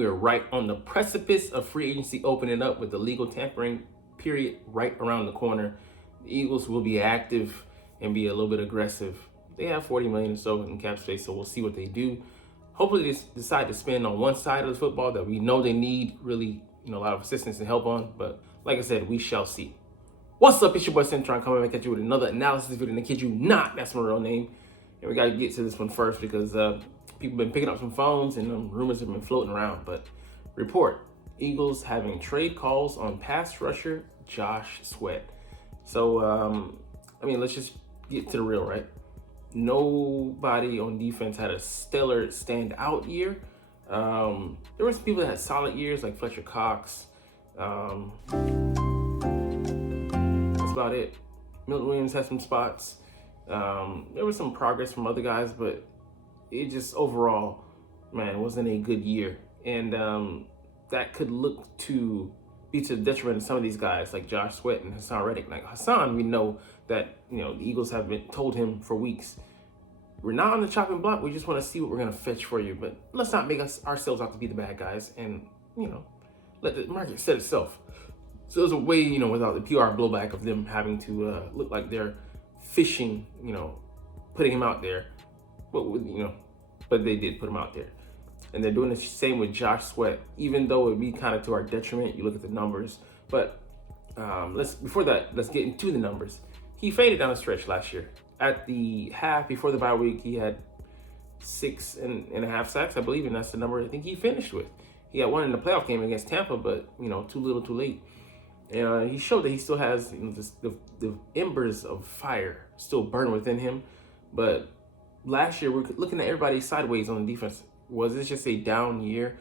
We're right on the precipice of free agency opening up with the legal tampering period right around the corner. The Eagles will be active and be a little bit aggressive. They have 40 million or so in cap space, so we'll see what they do. Hopefully they decide to spend on one side of the football that we know they need really, a lot of assistance and help on. But like I said, we shall see. What's up? It's your boy Cintron coming back at you with another analysis video. And I kid you not, that's my real name. And we got to get to this one first because people have been picking up some phones and rumors have been floating around. But report, Eagles having trade calls on pass rusher Josh Sweat. So, let's just get to the real, right? Nobody on defense had a stellar standout year. There were some people that had solid years like Fletcher Cox. That's about it. Milton Williams had some spots. There was some progress from other guys, but it just overall, it wasn't a good year. And that could look to be to the detriment of some of these guys like Josh Sweat and Hassan Reddick. Like Hassan, we know that, the Eagles have been told him for weeks, we're not on the chopping block. We just want to see what we're going to fetch for you. But let's not make ourselves out to be the bad guys and, let the market set itself. So there's a way, without the PR blowback of them having to look like they're fishing, putting him out there. But they did put him out there. And they're doing the same with Josh Sweat, even though it would be kind of to our detriment. You look at the numbers. But let's get into the numbers. He faded down the stretch last year. At the half before the bye week, he had 6.5 sacks, I believe, and that's the number I think he finished with. He had one in the playoff game against Tampa, but too little, too late. And he showed that he still has the embers of fire still burn within him. But last year, we're looking at everybody sideways on the defense. Was this just a down year,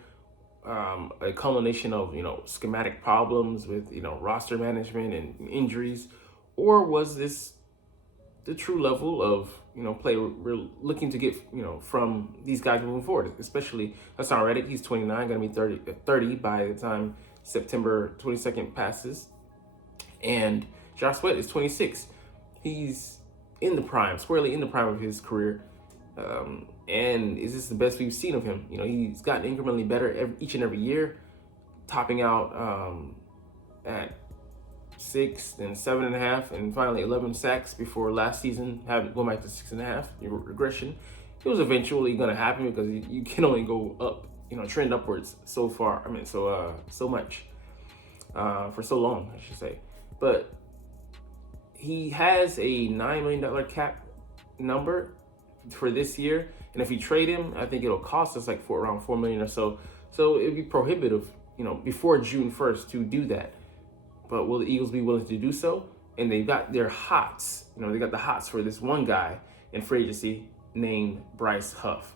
a culmination of schematic problems with roster management and injuries, or was this the true level of play we're looking to get from these guys moving forward? Especially Hassan Reddick, he's 29, going to be 30 by the time September 22nd passes, and Josh Sweat is 26. He's in the prime, squarely in the prime of his career. And is this the best we've seen of him? He's gotten incrementally better each and every year, topping out at 6 and 7.5, and finally 11 sacks before last season, going back to 6.5. Regression. It was eventually going to happen because you can only go up, trend upwards so far. So much for so long, I should say. But he has a $9 million cap number for this year, and if you trade him, I think it'll cost us like around $4 million or so. So it'd be prohibitive, before June 1st to do that. But will the Eagles be willing to do so? And they've got their hots. They got the hots for this one guy in free agency named Bryce Huff.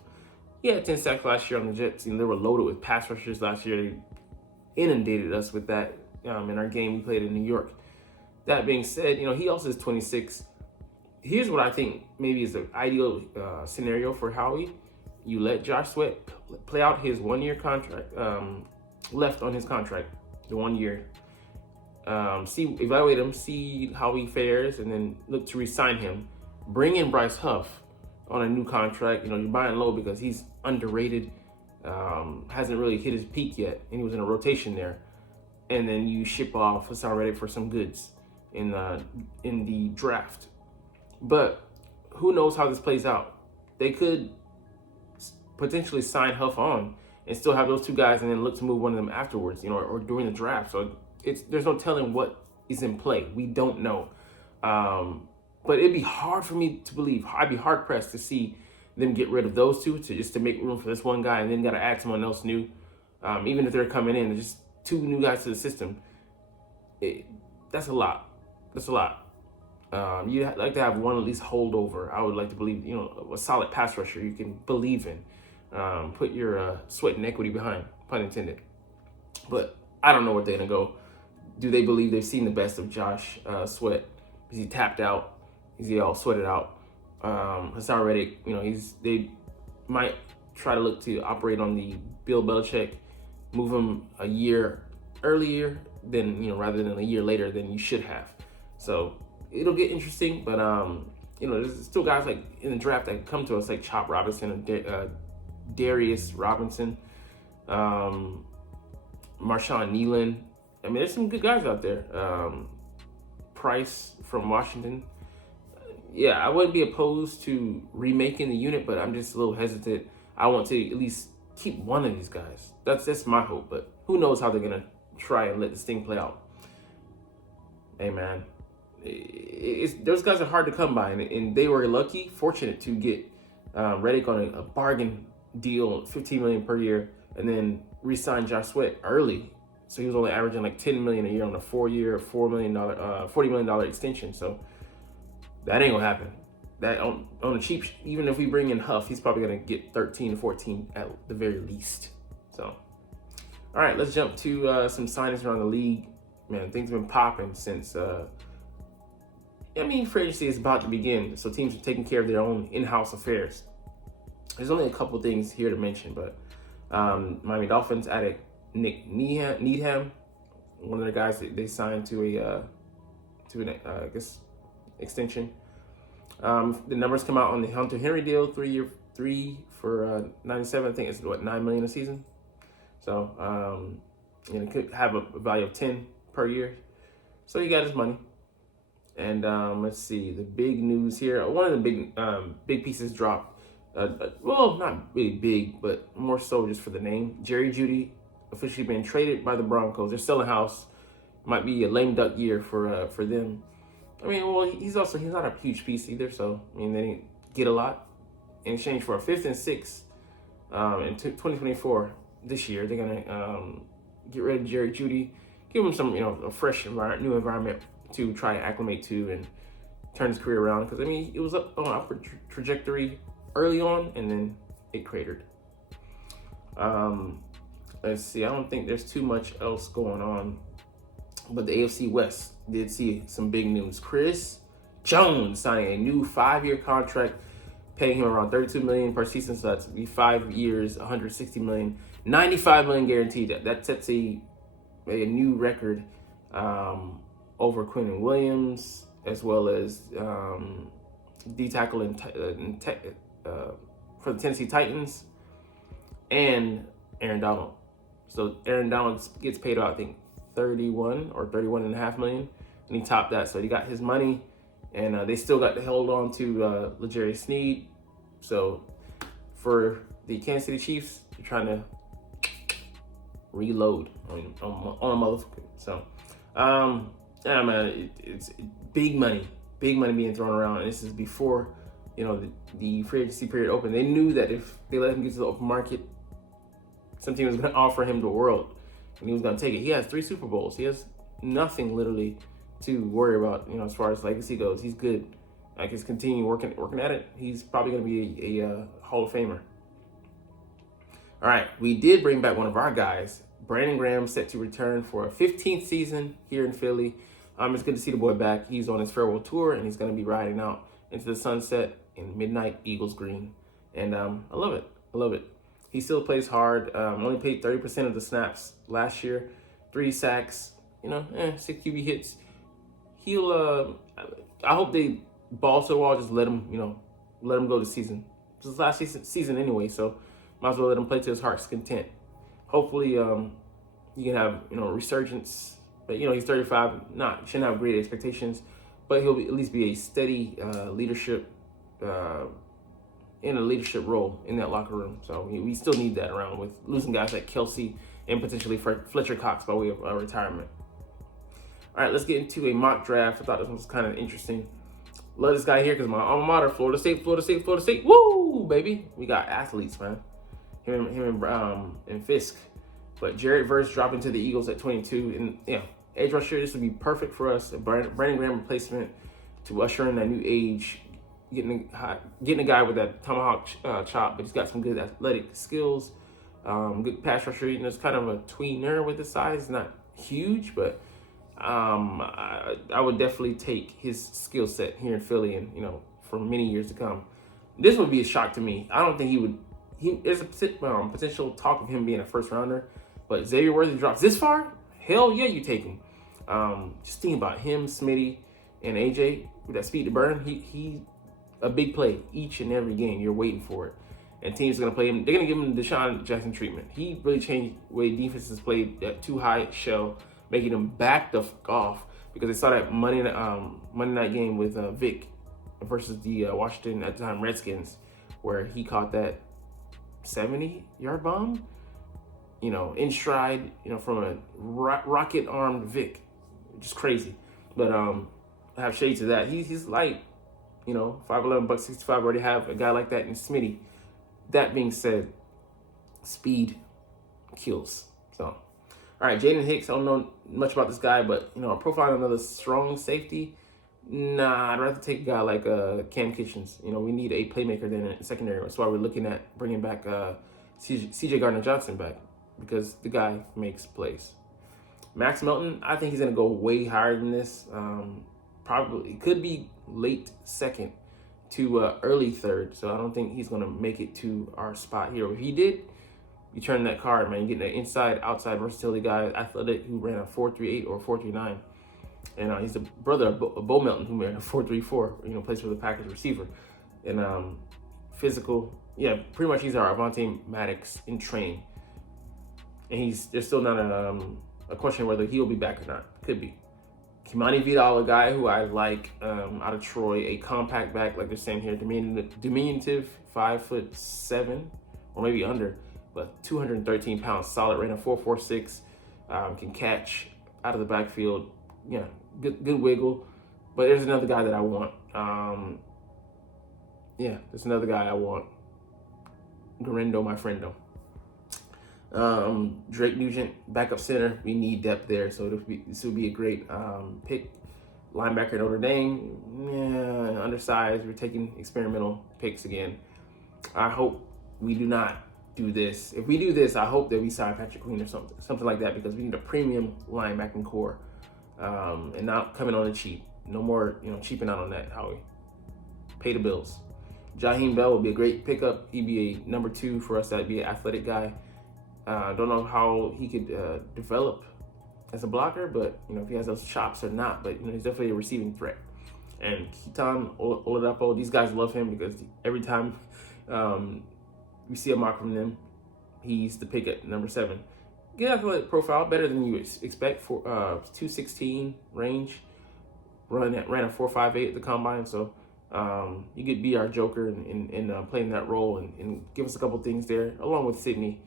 He had 10 sacks last year on the Jets. They were loaded with pass rushers last year. They inundated us with that in our game we played in New York. That being said, he also is 26. Here's what I think maybe is the ideal scenario for Howie. You let Josh Sweat play out his 1-year contract, left on his contract, the 1 year. Evaluate him, see how he fares, and then look to re-sign him. Bring in Bryce Huff on a new contract. You're buying low because he's underrated, hasn't really hit his peak yet, and he was in a rotation there. And then you ship off Hassan Reddick for some goods in the draft. But who knows how this plays out? They could potentially sign Huff on and still have those two guys, and then look to move one of them afterwards, or during the draft. So there's no telling what is in play. We don't know. But it'd be hard for me to believe. I'd be hard pressed to see them get rid of those two to make room for this one guy, and then got to add someone else new. Even if they're coming in, just two new guys to the system. That's a lot. That's a lot. You'd like to have one at least holdover. I would like to believe, a solid pass rusher you can believe in. Put your sweat and equity behind, pun intended. But I don't know where they're going to go. Do they believe they've seen the best of Josh Sweat? Is he tapped out? Is he all sweated out? Hassan Reddick, they might try to look to operate on the Bill Belichick, move him a year earlier than, rather than a year later than you should have. So it'll get interesting, but there's still guys like in the draft that come to us like Chop Robinson and Darius Robinson. Marshawn Nealon. I mean, there's some good guys out there. Price from Washington. Yeah, I wouldn't be opposed to remaking the unit, but I'm just a little hesitant. I want to at least keep one of these guys. That's my hope, but who knows how they're gonna try and let this thing play out. Hey man, those guys are hard to come by, and they were lucky, fortunate to get Reddick on a bargain deal, $15 million per year, and then re-sign Josh Sweat early. So he was only averaging like $10 million a year on a 4-year, $40 million extension. So that ain't gonna happen. That on a cheap, even if we bring in Huff, he's probably gonna get 13 to 14 at the very least. So, all right, let's jump to some signings around the league. Man, things have been popping since. Free agency is about to begin, so teams are taking care of their own in-house affairs. There's only a couple things here to mention, but Miami Dolphins added Nick Needham, one of the guys that they signed to an extension. The numbers come out on the Hunter Henry deal, 3 for 97. I think it's $9 million a season. So it could have a value of 10 per year. So he got his money. And let's see the big news here. One of the big pieces dropped. Well, not really big, but more so just for the name. Jerry Jeudy officially been traded by the Broncos. They're selling house. Might be a lame duck year for them. I mean, well, he's not a huge piece either. So I mean, they didn't get a lot in exchange for a 5th and 6th in 2024. This year, they're gonna get rid of Jerry Jeudy, give him some, a fresh new environment to try and acclimate to and turn his career around. Because I mean, it was on an upward trajectory early on, and then it cratered. Let's see. I don't think there's too much else going on, but the AFC West did see some big news. Chris Jones signing a new 5-year contract, paying him around $32 million per season. So that's be 5 years, $160 million, $95 million guaranteed. That sets a new record over Quentin Williams, as well as D tackle for the Tennessee Titans, and Aaron Donald. So Aaron Donald gets paid out, I think, 31 or 31.5 million, and he topped that. So he got his money, and they still got to hold on to L'Jarius Sneed. So for the Kansas City Chiefs, they're trying to reload on a motherfucker. So yeah, man, it's big money being thrown around, and this is before the free agency period opened. They knew that if they let him get to the open market, some team was going to offer him the world, and he was going to take it. He has 3 Super Bowls. He has nothing literally to worry about, as far as legacy goes. He's good. I guess continue working at it. He's probably going to be a Hall of Famer. All right, we did bring back one of our guys, Brandon Graham, set to return for a 15th season here in Philly. It's good to see the boy back. He's on his farewell tour, and he's going to be riding out into the sunset in midnight Eagles green. And I love it. I love it. He still plays hard. Only played 30% of the snaps last year. 3 sacks, 6 QB hits. He'll. I hope they ball so well. Just let him go this season. It's his last season anyway, so might as well let him play to his heart's content. Hopefully, he can have resurgence. But he's 35. Shouldn't have great expectations, but he'll at least be a steady leadership. In a leadership role in that locker room. So we still need that around, with losing guys like Kelsey and potentially Fletcher Cox by way of retirement. All right, let's get into a mock draft. I thought this one was kind of interesting. Love this guy here because my alma mater, Florida State. Woo, baby. We got athletes, man. Him and Fisk. But Jared Verse dropping to the Eagles at 22. And edge rusher, this would be perfect for us. A Brandon Graham replacement to usher in that new age. Getting a guy with that tomahawk chop, but he's got some good athletic skills, good pass rusher. It's kind of a tweener with the size, not huge, but I would definitely take his skill set here in Philly, and for many years to come. This would be a shock to me. I don't think he would. There's a potential talk of him being a first rounder, but Xavier Worthy drops this far. Hell yeah, you take him. Just thinking about him, Smitty, and AJ with that speed to burn. He a big play each and every game. You're waiting for it. and teams are going to play him. They're going to give him the Deshaun Jackson treatment. He really changed the way defenses played that too high shell, making them back the fuck off, because they saw that Monday night game with Vic versus the Washington at the time Redskins, where he caught that 70-yard bomb, in stride, from a rocket-armed Vic. Just crazy. But I have shades of that. He's light, 5'11", buck 65. Already have a guy like that in Smitty. That being said, speed kills. So, all right, Jaden Hicks. I don't know much about this guy, but a profile another strong safety. Nah, I'd rather take a guy like Cam Kitchens. We need a playmaker than a secondary. That's why we're looking at bringing back CJ Gardner-Johnson back, because the guy makes plays. Max Melton, I think he's going to go way higher than this. Probably, it could be late second to early third. So I don't think he's going to make it to our spot here. If he did, you turn that card, man. You get that inside, outside versatility guy, athletic, who ran a 4.38 or 4.39. And he's the brother of Bo Melton, who ran a 4.34, plays for the Packers receiver. And physical, yeah, pretty much he's our Avonte Maddox in training. And there's still not a question whether he'll be back or not. Could be. Kimani Vidal, a guy who I like out of Troy, a compact back, like they're saying here, diminutive, 5'7", or maybe under, but 213 pounds, solid, ran a 4.46, can catch out of the backfield. Yeah, good wiggle. But there's another guy that I want. There's another guy I want. Garindo, my friendo. Drake Nugent, backup center. We need depth there, so this would be a great pick. Linebacker Notre Dame, undersized. We're taking experimental picks again. I hope we do not do this. If we do this, I hope that we sign Patrick Queen or something like that, because we need a premium linebacking core, and not coming on the cheap. No more, cheaping out on that. Howie, pay the bills. Jaheim Bell would be a great pickup. He'd be a number 2 for us. That'd be an athletic guy. Don't know how he could develop as a blocker, but if he has those chops or not. But he's definitely a receiving threat. And Keaton Oladapo, these guys love him, because every time we see a mock from them, he's the pick at number 7. Good athletic profile, better than you expect for 216 range. Ran a 4.58 at the combine, so you could be our joker in playing that role and give us a couple things there, along with Sydney.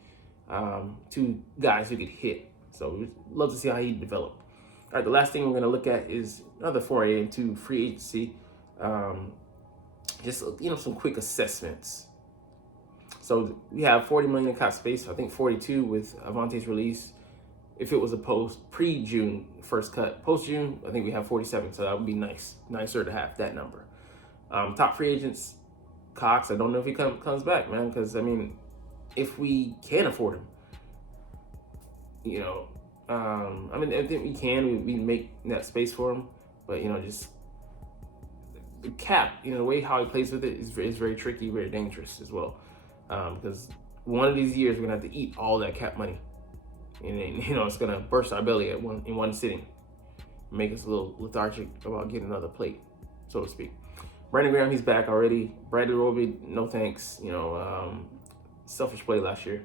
2 guys who could hit. So we'd love to see how he develop. All right, the last thing we're going to look at is another foray into free agency. Just, some quick assessments. So we have 40 million in cap space. I think 42 with Avonte's release. If it was a pre-June first cut, post-June, I think we have 47. So that would be nicer to have that number. Top free agents, Cox. I don't know if he comes back, man, because if we can afford him, I think we can. We make that space for him, but just the cap, the way how he plays with it is very tricky, very dangerous as well, because one of these years we're gonna have to eat all that cap money, and it's gonna burst our belly in one sitting, make us a little lethargic about getting another plate, so to speak. Brandon Graham, he's back already. Bradley Roby, no thanks. Selfish play last year,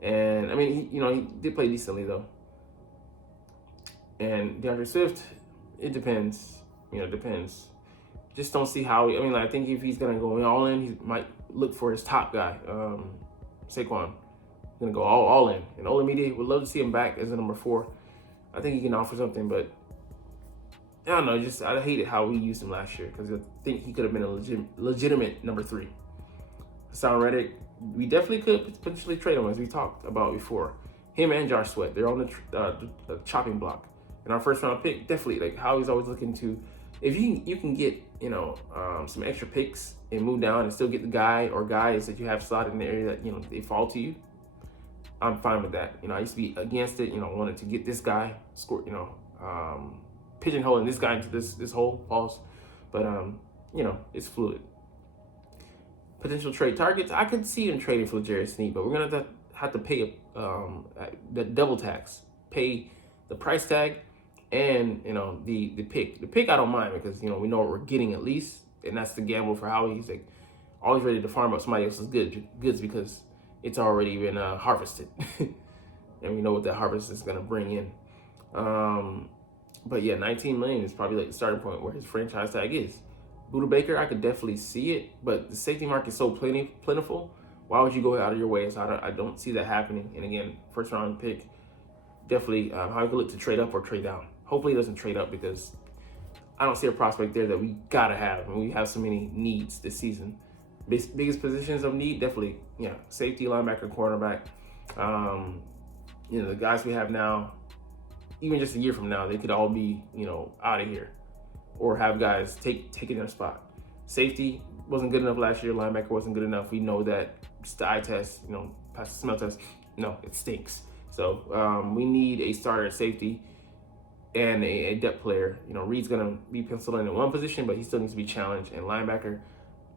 and he did play decently though. And DeAndre Swift, it depends. Depends. Just don't see how. I think if he's gonna go all in, he might look for his top guy, Saquon. Gonna go all in. And Olamide, would love to see him back as a number 4. I think he can offer something, but I don't know. I hated how we used him last year, because I think he could have been a legitimate number 3. Hassan Reddick, we definitely could potentially trade him, as we talked about before. Him and Josh Sweat, they're on the chopping block. And our first round pick, definitely, like how he's always looking to, if you can get some extra picks and move down and still get the guy or guys that you have slotted in the area that they fall to you, I'm fine with that. I used to be against it. Wanted to get this guy score. Pigeonholing this guy into this hole, pause. But it's fluid. Potential trade targets, I could see him trading for Jarius Sneed, but we're gonna have to pay the double tax, pay the price tag, and the pick. The pick I don't mind, because we know what we're getting at least, and that's the gamble for Howie. He's like, always ready to farm up somebody else's goods because it's already been harvested. And we know what that harvest is going to bring in. But yeah, 19 million is probably like the starting point where his franchise tag is. Buda Baker, I could definitely see it, but the safety market is so plentiful. Why would you go out of your way? So I don't see that happening. And again, first round pick, definitely how I could look to trade up or trade down. Hopefully he doesn't trade up because I don't see a prospect there that we gotta have, and we have so many needs this season. Biggest positions of need, definitely, yeah, safety, linebacker, cornerback. The guys we have now, even just a year from now, they could all be, out of here, or have guys taking their spot. Safety wasn't good enough last year. Linebacker wasn't good enough. We know that. It's the eye test, pass the smell test. No, it stinks. So we need a starter at safety and a depth player. Reed's gonna be penciled in one position, but he still needs to be challenged. And linebacker,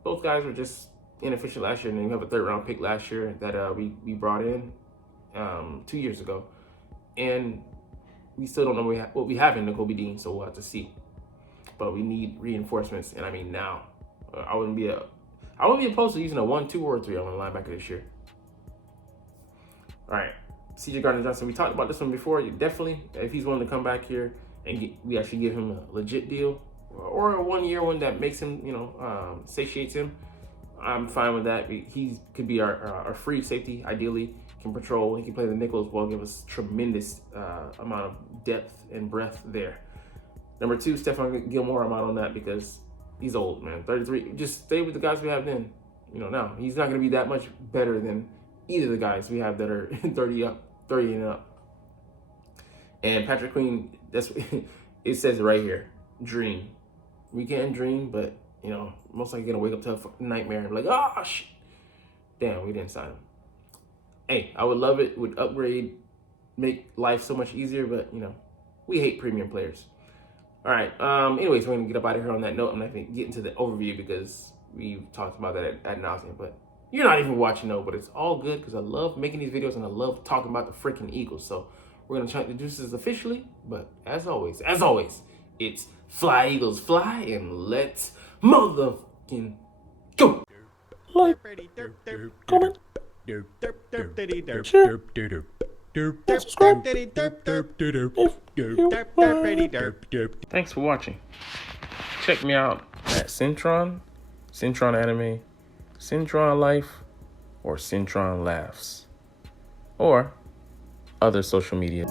both guys were just inefficient last year. And then we have a 3rd round pick last year that we brought in 2 years ago, and we still don't know what we have in Nakobe Dean, so we'll have to see. But we need reinforcements, and I mean now. I wouldn't be opposed to using a 1, 2, or a 3 on the linebacker this year. All right, C.J. Gardner-Johnson. We talked about this one before. Definitely, if he's willing to come back here and we actually give him a legit deal, or a 1-year one that makes him, satiates him, I'm fine with that. He could be our free safety, ideally. Can patrol, he can play the nickel as well, give us tremendous amount of depth and breadth there. Number 2, Stephon Gilmore, I'm out on that because he's old, man. 33. Just stay with the guys we have then. Now he's not going to be that much better than either of the guys we have that are 30 and up. And Patrick Queen, it says it right here. Dream. We can dream, but most likely gonna wake up to a nightmare and be like, oh shit, damn, we didn't sign him. Hey, I would love it. Would upgrade, make life so much easier, but we hate premium players. All right. Anyways, we're gonna get up out of here on that note. I'm not gonna get into the overview because we've talked about that ad nauseum. But you're not even watching, though. But it's all good because I love making these videos and I love talking about the freaking Eagles. So we're gonna try to do this officially. But as always, it's fly Eagles fly, and let's motherfucking go. Like, comment, share, subscribe if you Thanks for watching. Check me out at Cintron Anime, Cintron Life, or Cintron Laughs, or other social media.